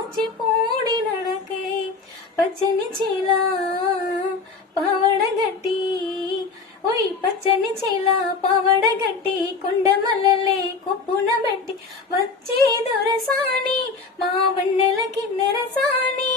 కూచిపూడి నడకై పచ్చని చీలా పావడగట్టి ఓయ్ పచ్చని చీలా పావడగట్టి కొండమల్లలే కొప్పున బెట్టి వచ్చే దొరసాని మా వన్నెల కిన్నెరసాని